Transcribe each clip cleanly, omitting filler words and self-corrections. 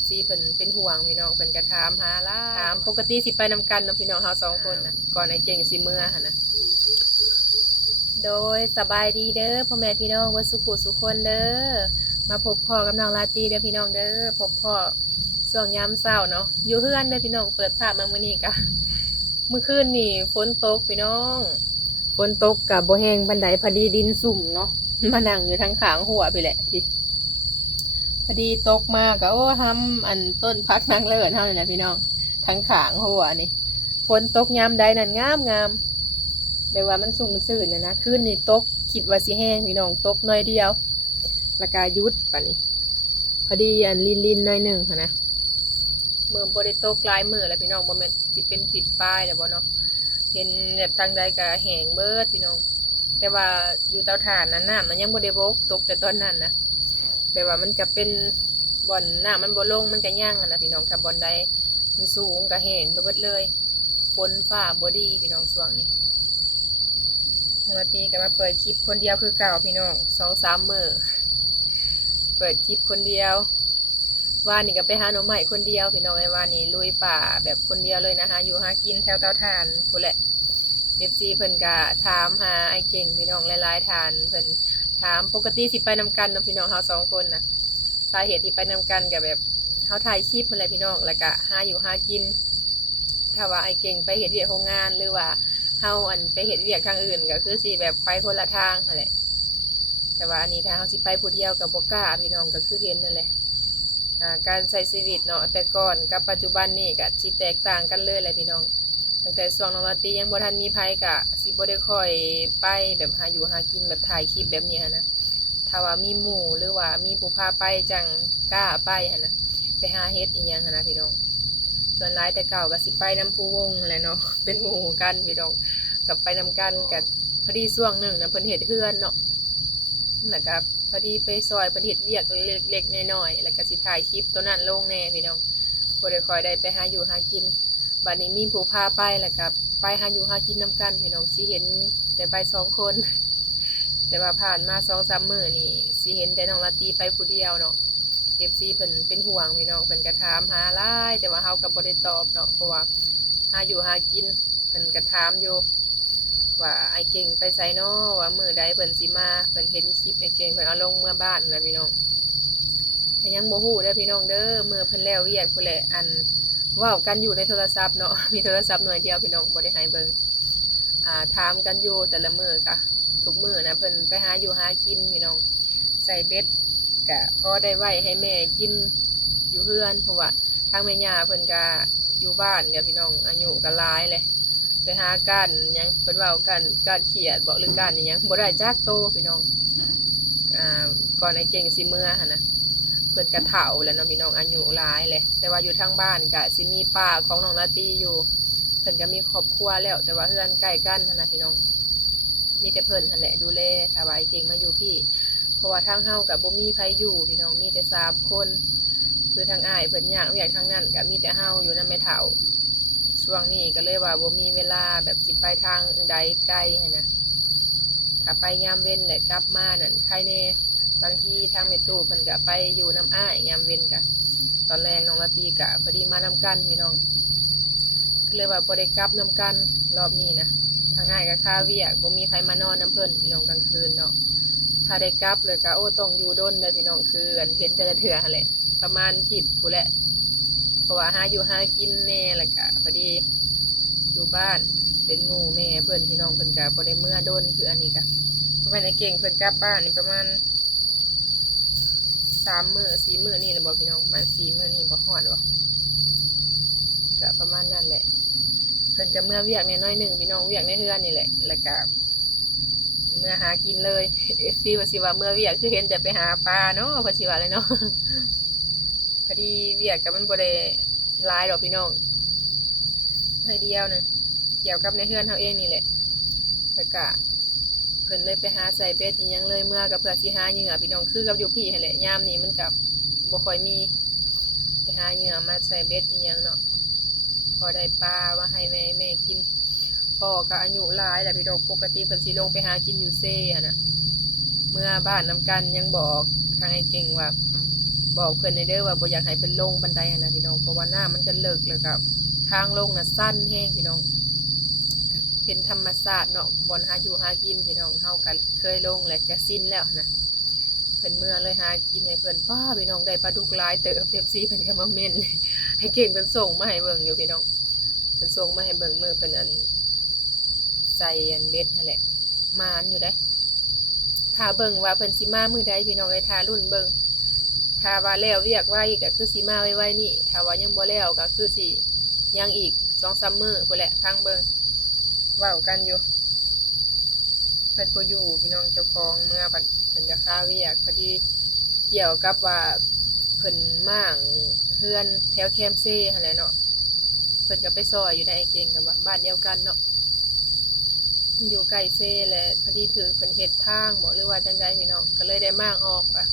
FC เพิ่นเป็นห่วงพี่น้องเพิ่นก็ถามหาล่ะถามปกติสิไปนำกันเนาะพี่น้องเฮา2คนน่ะก่อนไอ้เก่งสิเมื่อหั่นน่ะโดยสบายดีเด้อพ่อแม่พี่น้องว่าสุขุสุคนเด้อมาพบพ่อกับน้องลาตรีเด้อพี่น้องเด้อพบพ่อช่วงยามเช้าเนาะอยู่เฮือนเด้อพี่น้องเปิดภาพมามื้อนี้ก็เมื่อคืนนี่ฝนตกพี่น้องฝนตกก็บ่แห้งปานใดพอดีดินสุ่มเนาะมานั่งอยู่ทางข้างหัวพี่แหละพี่พอดีตกมาก็โอ้ทำอันต้นพักนางเลิศเฮานี่แหละพี่น้องทางข้างหัวนี่ฝนตกยามใดนั่นงามแบบว่ามันสุ่มซื่นนะคืนนี้ตกคิดว่าสิแห้งพี่น้องตกน้อยเดียวแล้วก็หยุดปานนี้พอดีอันลินๆหน่อยนึงค่ะนะมื้อบ่ได้ตกหลายมื้อแล้วพี่น้องบ่แม่นสิเป็นทิศปลายแล้วบ่เนาะเห็นแบบทางใดก็แห้งเบิดพี่น้องแต่ว่าอยู่เตาถ่านนั้นน้ำมันยังบ่ได้บกตกแต่ตอนนั้นนะแบบว่ามันก็เป็นบ่อนน้ำมันบ่ลงมันก็ย่างนะพี่น้องถ้าบ่อนใดมันสูงก็แห้งไปเบิดเลยฝนฟ้าบ่ดีพี่น้องช่วงนี้มาตีก็มาเปิดคลิปคนเดียวคือเก่าพี่น้อง 2-3 มื้อเปิดคลิปคนเดียวว่านี่ก็ไปหาหน่อไม้คนเดียวพี่น้องไอ้ว่านี่ลุยป่าแบบคนเดียวเลยนะคะอยู่หากินแถวเตาถ่านพู้นแหละ FC เพิ่นก็ถามหาไอ้เก่งพี่น้องหลายๆทานเพิ่นถามปกติสิไปนำกันเนาะพี่น้องเฮา2คนนะสาเหตุที่ไปนำกันก็แบบเฮาถ่ายคลิปมาเลยพี่น้องแล้วก็หาอยู่หากินถ้าว่าไอ้เก่งไปเฮ็ดเวียกโรงงานหรือว่าเฮาอันไปเฮ็ดเวียกทางอื่นก็คือสิแบบไปคนละทางนั่นแหละแต่ว่าอันนี้ถ้าเฮาสิไปผู้เดียวก็บ่กล้าพี่น้องก็คือเห็นนั่นแหละการใช้ชีวิตเนาะแต่ก่อนกับปัจจุบันนี่ก็สิแตกต่างกันเลยแหละพี่น้องตั้งแต่ช่วงน้องลาตรียังบ่ทันมีไผก็สิบ่ได้ค่อยไปแบบหาอยู่หากินแบบถ่ายคลิปแบบนี้นะถ้าว่ามีหมู่หรือว่ามีผู้พาไปจังกล้าไปหั่นนะไปหาเฮ็ดอีหยังหั่นนะพี่น้องส่วนหลายแต่เก่าก็สิไปนำผู้วงแหละเนาะเป็นหมู่กันพี่น้องกับไปนำกันกับพอดีช่วงหนึงนะเพิ่นเฮ็ดเฮือนเนาะแล้วก็พอดีไปซอยเพิ่นเฮ็ดเวียกเล็กๆน้อยๆแล้วก็สิถ่ายคลิปตัวนั้นลงแน่พี่น้องบ่ได้ค่อยได้ไปหาอยู่หากินบัดนี้มีผู้พาไปแล้วก็ไปหาอยู่หากินนำกันพี่น้องสิเห็นแต่ไป2 คนแต่ว่าผ่านมา 2-3 มื้อนี่สิเห็นแต่น้องลาตรีไปผู้เดียวเนาะ FC เพิ่นเป็นห่วงพี่น้องเพิ่นก็ถามหาหลายแต่ว่าเฮาก็บ่ได้ตอบเนาะเพราะว่าหาอยู่หากินเพิ่นก็ถามอยู่ว่าไอ้เก่งไปไสน้อว่ามื้อใดเพิ่นสิมาเพิ่นเห็นคลิปไอ้เก่งเพิ่นเอาลงเมื่อบ้านแล้วพี่น้องก็ยังบ่ฮู้เด้อพี่น้องเด้อมื้อเพิ่นแล้วเวียกพุ่นแหละอันเว้ากันอยู่ในโทรศัพท์เนาะมีโทรศัพท์หน่วยเดียวพี่น้องบ่ได้ให้เบิ่งถามกันอยู่แต่ละมื้อก็ทุกมื้อนะเพิ่นไปหาอยู่หากินพี่น้องใส่เบ็ดก็พอได้ไว้ให้แม่กินอยู่เฮือนเพราะว่าทางแม่ย่าเพิ่นก็อยู่บ้านกับพี่น้องอายุก็หลายเลยไปหาก้านหยังเพิ่นว่าก้านเขียดบอกหรือก้านอีหยังบ่ได้จักโตพี่น้องก่อนไอ้เก่งสิเมื่อหั่นนะเพิ่นก็เฒ่าแล้วเนาะพี่น้องอายุหลายเลยแต่ว่าอยู่ทางบ้านก็สิมีป้าของน้องลาตรีอยู่เพิ่นก็มีครอบครัวแล้วแต่ว่าเฮือนใกล้กันหั่นนะพี่น้องมีแต่เพิ่นหั่นแหละดูแลถ้าว่าไอ้เก่งมาอยู่พี่เพราะว่าทางเฮากับบ่มีไผอยู่พี่น้องมีแต่3 คนคือทางอ้ายเพิ่นย่างเวียกทางนั้นก็มีแต่เฮาอยู่นำแม่เฒ่าช่วงนี้ก็เลยว่าบ่มีเวลาแบบสิไปทางใดไกลหั่นนะถ้าไปยามเว้นแหละกลับมานั่นใครแน่บางทีทางแม่ตู้เพิ่นก็ไปอยู่น้ำอ้ายยามเว้นก็ตอนแรกน้องลาตรีก็พอดีมานำกันพี่น้องก็เลยว่าบ่ได้กลับนำกันรอบนี้นะทางอ้ายก็ค่าเวียกบ่มีไผมานอนน้ำเพิ่นพี่น้องกลางคืนเนาะถ้าได้กลับเลยก็โอ้ต้องอยู่ดนเลยพี่น้องคือเห็นแต่ละเถื่อแหละประมาณทิศผู้แหละเพราะว่าหาอยู่หากินแน่แล้วก็พอดีอยู่บ้านเป็นหมู่แม่เพิ่นพี่น้องเพิ่นก็บ่ได้เมื่อดนคืออันนี้ก็ประมาณไอ้เก่งเพิ่นกลับบ้านนี่ประมาณ3 มื้อ4 มื้อนี่แหละบ่พี่น้องประมาณ4 มื้อนี่บ่ฮอดบ่ก็ประมาณนั้นแหละเพิ่นก็เมื่อเวียกน้อยนึงพี่น้องเวียกในเฮือนนี่แหละแล้วก็เมื่อหากินเลย FC ว่าสิว่าเมื่อเวียกคือเห็นแต่ไปหาปลาเนาะเพราะสิว่าเลยเนาะ พอดีเวียกกับมันบ่ได้หลายดอกพี่น้องให้เดียวนะเกี่ยวกับในเฮือนเฮาเองนี่แหละแล้วก็เพิ่นเลยไปหาใส่เบ็ดอีหยังเลยเมื่อกับเพื่อสิหาเหยื่อพี่น้องคือกับอยู่พี่หั่นแหละยามนี้มันก็บ่ค่อยมีไปหาเหยื่อมาใส่เบ็ดอีหยังเนาะพอได้ปลามาให้แม่กินพ่อก็อายุหลายแล้วพี่น้องปกติเพิ่นสิลงไปหากินอยู่เซ่หั่นน่ะเมื่อบ้านนำกันยังบอกทางไอ้เก่งว่า บอกเพิ่นในเด้อว่าบ่อยากให้เพิ่นลงบันไดนะพี่น้องเพราะว่าหน้ามันก็เลิกแล้วก็ทางลงน่ะสั้นแห้งพี่น้องเป็นธรรมชาติเนาะบ่อนหาอยู่หากินพี่น้องเฮาก็เคยลงและจะสิ้นแล้วนะเพิ่นเมื่อเลยหากินให้เพิ่นป้าพี่น้องได้ปลาดุกหลายเติบเป๊ปซี่เพิ่นก็มาเม่นให้เก่งเพิ่นส่งมาให้เบิ่งอยู่พี่น้องเพิ่นส่งมาให้เบิ่งมื้อเพิ่นอันใส่อันเบ็ดนั่นแหละมานอยู่ได้ถ้าเบิ่งว่าเพิ่นสิมามื้อใดพี่น้องเอ้ยถ้ารุ่นเบิ่งถ้าว่าแล้วเวียกไว้ก็คือสิมาไว้นี่ถ้าว่ายังบ่แล้วก็คือสิยังอีก 2-3 มื้อพุ่นแหละพังเบิ่งเว้ากันอยู่เพิ่นบ่อยู่พี่น้องเจ้าของเมื่อเพิ่นก็ค้าเวียกพอดีเกี่ยวกับว่าเพิ่นม่างเฮือนแถวแคมเซ่หั่นแหละเนาะเพิ่นก็ไปซอยอยู่ในไอ้เก่งกับว่าบ้านเดียวกันเนาะอยู่ใกล้เซ่แหละพอดีถือเพิ่นเฮ็ดทางบ่หรือว่าจังใดพี่น้องก็เลยได้ม่างออกอ่ะ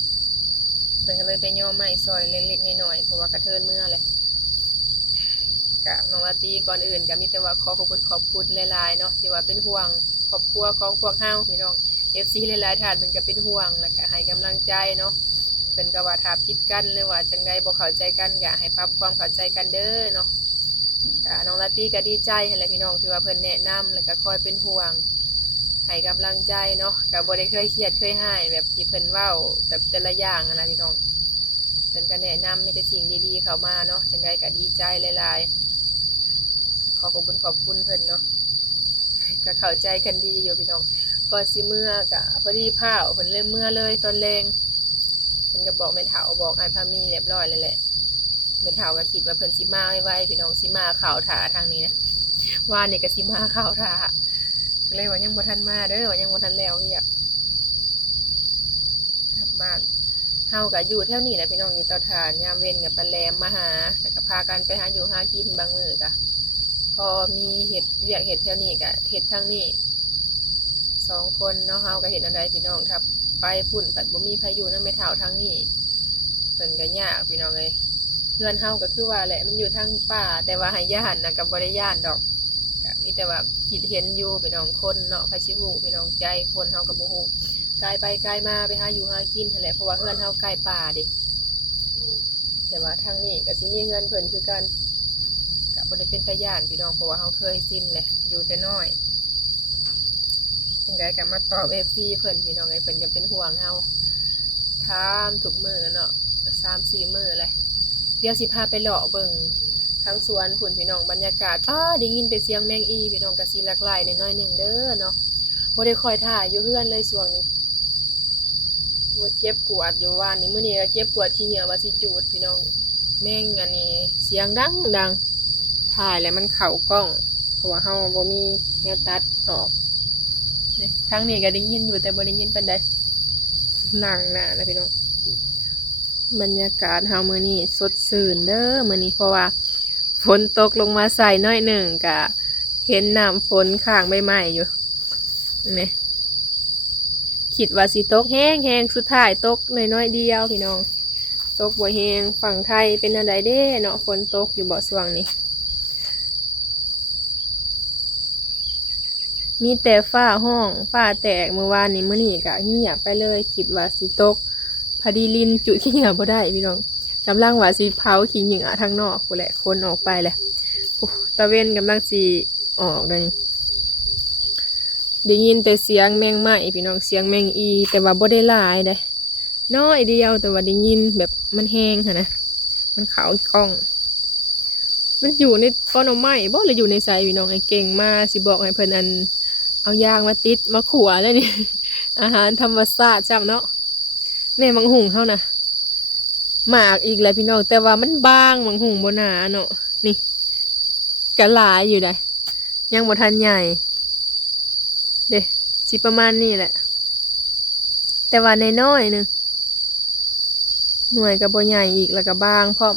เพิ่นก็เลยไปย่อไม้ซอยเล็กๆน้อยๆเพราะว่ากระเทินเมื่อแหละกะน้องลาตีก่อนอื่นก็มีแต่ว่าขอบคุณหลายๆเนาะที่ว่าเป็นห่วงครอบครัวของพวกเฮาพี่น้อง FC หลายๆท่านมันก็เป็นห่วงแล้วก็ให้กำลังใจเนาะเพิ่นก็ว่าถ้าผิดกันหรือว่าจังใดบ่เข้าใจกันก็ให้ปรับความเข้าใจกันเด้อเนาะก็น้องลาตีก็ดีใจหั่นแหละพี่น้องที่ว่าเพิ่นแนะนำแล้วก็คอยเป็นห่วงให้กำลังใจเนาะก็บ่ได้เคยเครียดเคยให้แบบที่เพิ่นเว้าแบบแต่ละอย่างนั่นล่ะพี่น้องเพิ่นก็แนะนำมีแต่สิ่งดีๆเข้ามาเนาะจังใดก็ดีใจหลายๆขอบคุณเพิ่นเนาะก็เข้าใจกันดีอยู่พี่น้องก่อนสิเมื่อก็พอดีพาเพิ่นเลยเมื่อเลยตอนแรงเพิ่นก็บอกแม่เฒ่าบอกอ้ายพามีเรียบร้อยแล้วแหละแม่เฒ่าก็คิดว่าเพิ่นสิมาไวๆพี่น้องสิมาข่าวท่าทางนี้นะว่านี่ก็สิมาข่าวท่าก็เลยว่ายังบ่ทันมาเด้อว่ายังบ่ทันแล้วเรียกกลับบ้านเฮาก็อยู่แถวนี้แหละพี่น้องอยู่เตาถ่านยามเว้นก็ไปแลมมาหาแล้วก็พากันไปหาอยู่หากินบางมื้อก็พอมีเฮ็ดเวียกเฮ็ดแถวนี้ก็เฮ็ดทางนี้2คนเนาะเฮาก็เฮ็ดอันใดพี่น้องถ้าไปพุ่นปัดบ่มีไผอยู่นำแม่เฒ่าทางนี้เพิ่นก็ยากพี่น้องเอ้ยเฮือนเฮาก็คือว่าแหละมันอยู่ทางป่าแต่ว่าให้ย่านน่ะก็บ่ได้ย่านดอกก็มีแต่ว่าคิดเห็นอยู่พี่น้องคนเนาะไผสิฮู้พี่น้องใจคนเฮาก็บ่ฮู้กายไปกายมาไปหาอยู่หากินนั่นแหละเพราะว่าเฮือนเฮาใกล้ป่าเด้แต่ว่าทางนี้ก็สิมีเฮือนเพิ่นคือกันก็บ่ได้เป็นตาย่านพี่น้องเพราะว่าเฮาเคยชินแหละอยู่แต่น้อยจังไดก็มาตอบ FC เพิ่นพี่น้องเอ้ยเพิ่นก็เป็นห่วงเฮาถามทุกมื้อเนาะ 3-4 มื้อแหละเดี๋ยวสิพาไปเลาะเบิ่งทางสวนพุ่นพี่น้องบรรยากาศได้ยินแต่เสียงแมงอีพี่น้องก็สิหลากหลายน้อยๆนึงเด้อเนาะบ่ได้ค่อยถ่ายอยู่เฮือนเลยช่วงนี้บ่เก็บกวาดอยู่ว่านนี้มื้อนี้ก็เก็บกวาดขี้เหงื่อว่าสิจูดพี่น้องแม่งอันนี้เสียงดังถ่ายแล้วมันเข้ากล้องเพราะว่าเฮาบ่มีแนวตัดออกนี่ทางนี้ก็ได้ยินอยู่แต่บ่ได้ยินปานใดนั่งหน้านะพี่น้องบรรยากาศเฮามื้อนี้สดชื่นเด้อมื้อนี้เพราะว่าฝนตกลงมาใส่น้อยหนึ่งก็เห็นน้ำฝนข้างใบไม้อยู่นี่คิดว่าสิตกแห้งสุดท้ายตกน้อยๆเดียวพี่น้องตกบ่แห้งฝั่งไทยเป็นอันใดเด้เนาะฝนตกอยู่บ่ช่วงนี้มีแต่ฟ้าห้องฟ้าแตกเมื่อวานนี้มื้อนี้ก็เงียบไปเลยคิดว่าสิตกพอดีลินจุขี้เหงื่อบ่ได้พี่น้องกำลังว่าสิเผาขี้เหงื่อทางนอกพู้นแหละคนออกไปแหละตะเวนกำลังสิออกเด้อนี่ได้ยินแต่เสียงแมงไหม้พี่น้องเสียงแมงอีแต่ว่าบ่ได้หลายเด้น้อยเดียวแต่ว่าได้ยินแบบมันแห้งค่ะนะมันขาวกล้องมันอยู่ในก้อนไม้บ่หรืออยู่ในไสพี่น้องไอ้เก่งมาสิบอกให้เพิ่นอันเอายางมาติดมาขัวแล้วนี่ อาหารธรรมชาติจ้ำเนาะแม่มังหุงเฮานะหมากอีกแล้วพี่น้องแต่ว่ามันบางมังหุงบ่หนาเนาะนี่กะหลายอยู่ได้ยังบ่ทันใหญ่เด้สิประมาณนี้แหละแต่ว่าน้อยๆนึงหน่วยก็บ่ใหญ่อีกแล้วก็บางพร้อม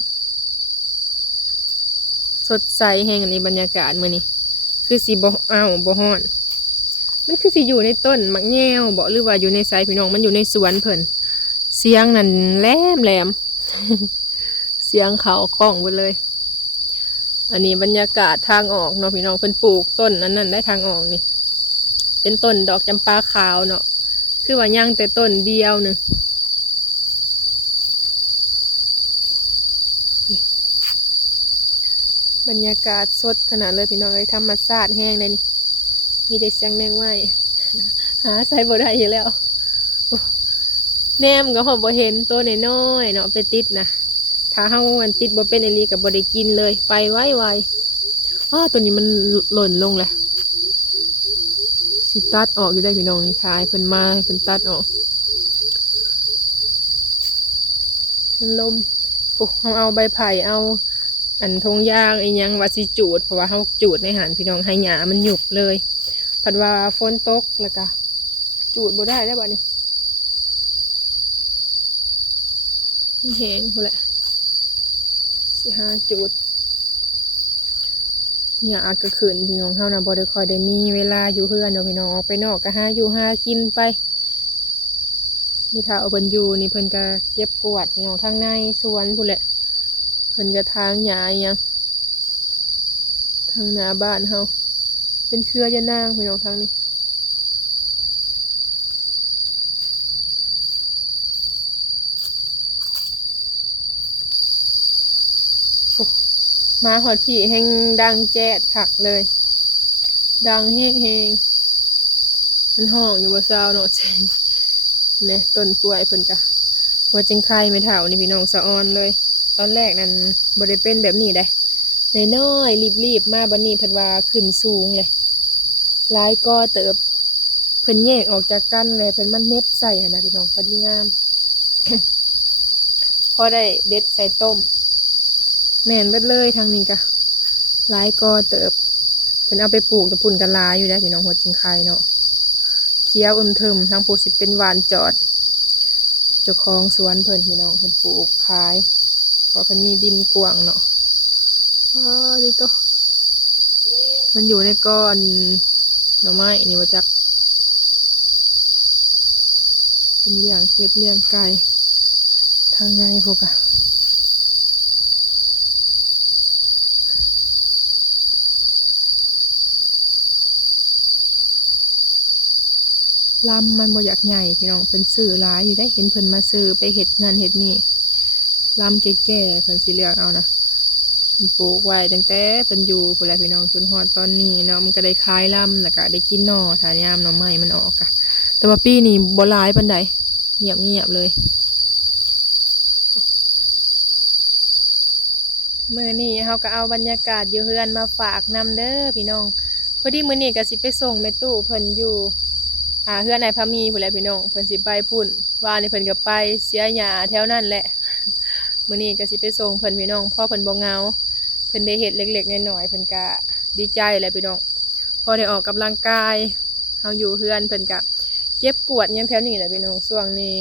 สดใสแห่งนี้บรรยากาศมื้อนี้คือสิบ่บ่ฮ้อนมันคือสิอยู่ในต้นมักแง้วบ่หรือว่าอยู่ในไสพี่น้องมันอยู่ในสวนเพิ่นเสียงนั่นแหลม เสียงเขากล้องไปเลยอันนี้บรรยากาศทางออกเนาะพี่น้องเพิ่นปลูกต้นนั้นได้ทางออกนี่เป็นต้นดอกจำปาขาวเนาะคือว่าย่างแต่ต้นเดียวนึง บรรยากาศสดขนาดเลยพี่น้องเลยธรรมชาติแห้งเลยนี่มีแต่เสียงแมงไม้หาใส่บ่ได้อยู่แล้วแนมก็พอบ่เห็นตัวน้อยๆเนาะไปติดนะถ้าเฮามันติดบ่เป็นอีหลีก็บ่ได้กินเลยไปไวๆตัวนี้มันหล่นลงแหละสิตัดออกอยู่ได้พี่น้องนี่ทายเพิ่นมาเพิ่นตัดออกมันลมพวกเฮาเอาใบไผ่เอาอันทงยางไอ้ยังว่าสิจูดเพราะว่าเฮาจูดในหันพี่น้องให้หญ้ามันหยุบเลยผัดว่าฝนตกแล้วก็จูดบ่ได้แล้วบัดนี้มันแห้งพุ่นแหละสิหาจูดหญ้าก็ขึ้นพี่น้องเฮานะบ่ได้ค่อยได้มีเวลาอยู่เฮือนเนาะพี่น้องออกไปนอกก็หาอยู่หากินไปมีถ้าเอาเพิ่นอยู่นี่เพิ่นก็เก็บกวาดพี่น้องทางในสวนพุ่นแหละเพิ่นก็ทางหญ้าอิหยังทางหน้าบ้านเฮาเป็นเครือยะนางพี่น้องทางนี้มาหอดผีแห่งดังแจ๊ดคักเลยดังแห้งมันห้องอยู่บ่เซาเนาะเนี่ยต้นกล้วยเพิ่นกะว่าจังไข่ไม่เท่านี่พี่น้องสะออนเลยตอนแรกนั้นบ่ได้เป็นแบบนี้ได้น้อยๆรีบๆมาบัดนี้เพิ่นว่าขึ้นสูงเลยหลายกอเติบเพิ่นแยกออกจากกันเลยเพิ่นมันเน็บใส่หั่นน่ะพี่น้องพอดีงาม พอได้เด็ดใส่ต้มแม่นเบิดเลยทางนี้กะหลายกอเติบเพิ่นเอาไปปลูกจะปุ่นกันลายอยู่ได้พี่น้องหัวจิงไข่เนาะเคี้ยวเทิมทางปูสิเป็นหวานจอดเจ้าของสวนเพิ่นพี่น้องเพิ่นปลูกขายเพราะเพิ่นมีดินกว้างเนาะดิโตมันอยู่ในก้อนหน่อไม้นี่ว่าจักเพิ่นเลี้ยงเป็ดเลี้ยงไก่ทางไงพวกอะลำมันบ่อยากใหญ่พี่น้องเพิ่นซื้อหลายอยู่ได้เห็นเพิ่นมาซื้อไปเห็ดนั่นเห็ดนี่ลำแก่ๆเพิ่นสิเลือกเอานะเพิ่นปลูกไว้ตั้งแต่เพิ่นอยู่พุ่นแหละพี่น้องจนฮอดตอนนี้เนาะมันก็ได้ขายลำแล้วก็ได้กินหน่อถ้ายามหน่อไม้มันออกอะแต่ว่าปีนี้บ่หลายปานใดเงียบเลยมื้อนี้เฮาก็เอาบรรยากาศอยู่เฮือนมาฝากนำเด้อพี่น้องพอดีมื้อนี้ก็สิไปส่งแม่ตู้เพิ่นอยู่เฮือนนายพามีพุ่นแหละพี่น้องเพิ่นสิไปพุ่นว่านี่เพิ่นก็ไปเสียหญ้าแถวนั้นแหละมื้อนี้ก็สิไปส่งเพิ่นพี่น้องพ่อเพิ่นบ่เหงาเพิ่นได้เฮ็ดเล็กๆน้อยๆเพิ่นก็ดีใจแหละพี่น้องพอได้ออกกำลังกายเฮาอยู่เฮือนเพิ่นก็เก็บกวาดยังแถวนี้แหละพี่น้องช่วงนี้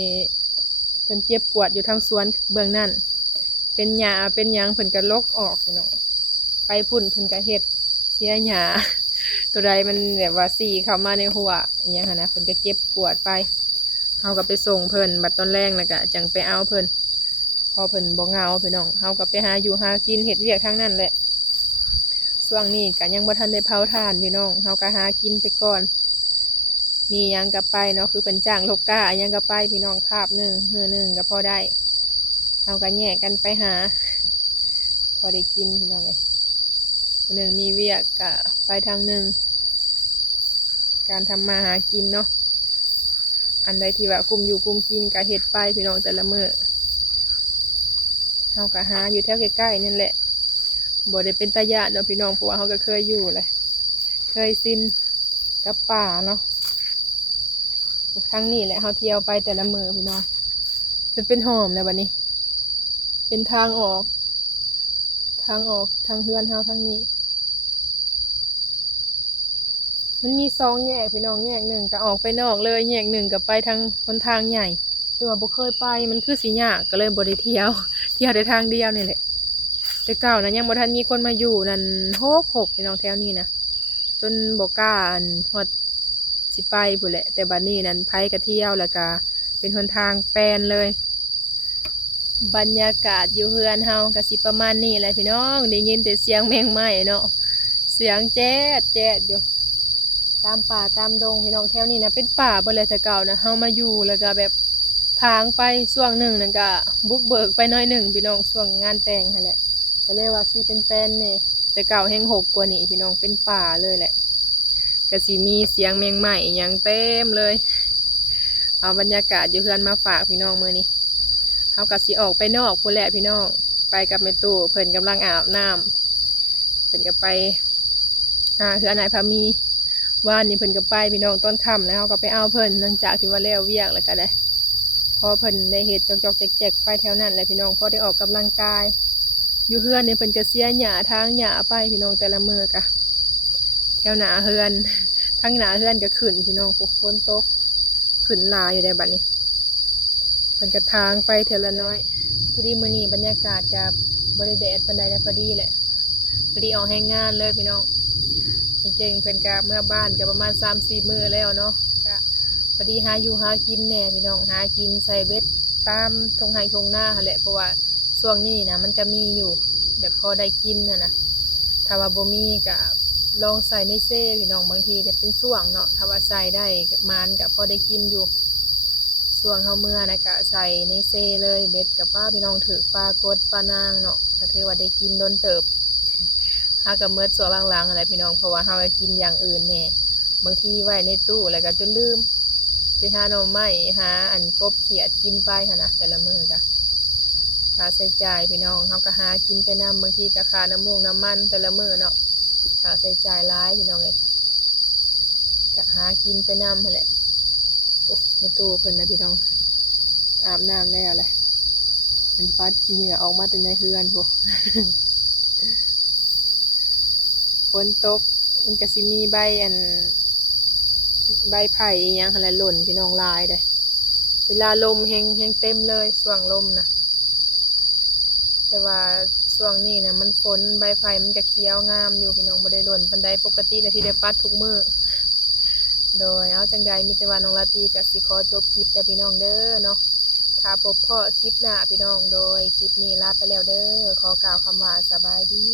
เพิ่นเก็บกวาดอยู่ทางสวนเบื้องนั้นเป็นหญ้าเป็นหยังเพิ่นก็ลกออกพี่น้องไปพุ่นเพิ่นก็เฮ็ดเสียหญ้าตัวใดมันแบบว่าสีเข้ามาในหัวอย่างเงี้ยนะเพิ่นก็เก็บกวาดไปเฮาก็ไปส่งเพิ่นบัดตอนแรกแล้วก็จังไปเอาเพิ่นพอเพิ่นบ่เหงาพี่น้องเฮาก็ไปหาอยู่หากินเฮ็ดเวียกทั้งนั้นแหละช่วงนี้ก็ยังบ่ทันได้เผาถ่านพี่น้องเฮาก็หากินไปก่อนมีหยังก็ไปเนาะคือเพิ่นจ้างลูกก้าหยังก็ไปพี่น้องคาบนึงมื้อนึงก็พอได้เฮาก็แยกกันไปหาพอได้กินพี่น้องเอ้ยคนหนึ่งมีเวียกก็ไปทางหนึ่งการทำมาหากินเนาะอันใดที่ว่ากุมอยู่กุมกินก็เฮ็ดไปพี่น้องแต่ละมื้อเฮาก็หาอยู่แถวใกล้ๆนั่นแหละบ่ได้เป็นตาญาติเนาะพี่น้องเพราะว่าเฮาก็เคยอยู่เลยเคยชินกับป่าเนาะทั้งนี้แหละเฮาเที่ยวไปแต่ละมื้อพี่น้องจนเป็นหอมแล้วบัดนี้เป็นทางออกทางเฮือนเฮาทางนี้มันมีสองแยกพี่น้องแยกหนึ่งก็ออกไปนอกเลยแยกหนึ่งก็ไปทางหนทางใหญ่แต่ว่าบ่เคยไปมันคือสิยากก็เลยบ่ได้เที่ยวได้ทางเดียวนี่แหละแต่เก่านะยังบ่ทันมีคนมาอยู่นั่นหกพี่น้องแถวนี้นะจนบ่กล้าฮอดสิไปพุ่นแหละแต่บัดนี้นั้นไผก็เที่ยวแล้วก็เป็นหนทางแปลนเลยบรรยากาศอยู่เฮือนเฮาก็สิประมาณนี้แหละพี่น้องได้ยินแต่เสียงแมงไม้เนาะเสียงแจ๊ดอยู่ตามป่าตามดงพี่น้องแถวนี้นะเป็นป่าบ่เลยแต่เก่านะเฮามาอยู่แล้วก็แบบพางไปช่วงหนึ่งนั่นก็บุกเบิกไปน้อยหนึ่งพี่น้องช่วงงานแต่งนั่นแหละก็เลยว่าสิเป็นแปลนนี่ แต่เก่าแห้งหกกว่านี้พี่น้องเป็นป่าเลยแหละก็สิมีเสียงแมงใหม่อย่างเต็มเลยเอาบรรยากาศอยู่เฮือนมาฝากพี่น้องมื้อนี้เฮาก็สิออกไปนอกพุ่นแหละพี่น้องไปกับแม่ตู่เพิ่นกำลังอาบน้ำเพิ่นก็ไปเฮือนนายพามีว่านนี่เพิ่นก็ไปพี่น้องต้นค่ำแล้วเฮาก็ไปเอาเพิ่นหลังจากที่ว่าแล้วเวียกแล้วก็ได้พอเพิ่นได้เฮ็ดจอกๆแจกๆไปแถวนั้นแหละพี่น้องพอได้ออกกำลังกายอยู่เฮือนนี่เพิ่นก็เสียหญ้าทางหญ้าไปพี่น้องแต่ละมื้อกะแถวหน้าเฮือนทั้งหน้าเฮือนก็ขึ้นพี่น้องฝนตกขึ้นหลายอยู่ได้บัดนี้เพิ่นก็ทางไปเทื่อละน้อยพอดีมื้อนี้บรรยากาศก็บ่ได้แดดปานใดนะพอดีแหละพอดีออกแรงงานเลยพี่น้องไอ้เก่งเพิ่นก็เมื่อบ้านก็ประมาณ 3-4 มื้อแล้วเนาะก็พอดีหาอยู่หากินแหน่พี่น้องหากินใส่เบ็ดตามทงไร่ทงนาหั่นแหละเพราะว่าช่วงนี้นะมันก็มีอยู่แบบพอได้กินนะถ้าว่าบ่มีก็ลองใส่ในเซ่พี่น้องบางทีจะเป็นช่วงเนาะถ้าว่าใส่ได้มันก็พอได้กินอยู่ช่วงเฮาเมื่อนะก็ใส่ในเซ่เลยเบ็ดกับป้าพี่น้องถือปลากดปลานางเนาะก็ถือว่าได้กินโดนเติบหากับเมื่อส่วนหลังๆอะไรพี่น้องเพราะว่าเฮาก็กินอย่างอื่นแน่บางทีไว้ในตู้แล้วก็จนลืมไปหาหน่อไม้หาอันกบเขียดกินไปหั่นนะแต่ละมื้อก็ค่าใช้จ่ายพี่น้องเฮาก็หากินไปนำบางทีก็ค่าน้ำมูกน้ำมันแต่ละมื้อเนาะค่าใช้จ่ายหลายพี่น้องเอ้ยก็หากินไปนำหั่นแหละโอ้ในตู้เพิ่นนะพี่น้องอาบน้ำแล้วแหละเพิ่นปัดขี้เหงื่อออกมาแต่ในเฮือนพวก ฝนตกมันก็สิมีใบใบไผ่อิหยังหั่นแหละหล่นพี่น้องลายเด้ เวลาลมแห้งเต็มเลยช่วงลมนะแต่ว่าช่วงนี้นะมันฝนใบไผ่มันก็เขียวงามอยู่พี่น้องบ่ได้หล่นปานใดปกตินะที่ได้ปัดทุกมื้อโดยเอาจังใดมีแต่ว่าน้องลาตรีก็สิขอจบคลิปแต่พี่น้องเด้อเนาะถ้าพบพ่อคลิปหน้าพี่น้องโดยคลิปนี้ลาไปแล้วเด้อขอกล่าวคำว่าสบายดี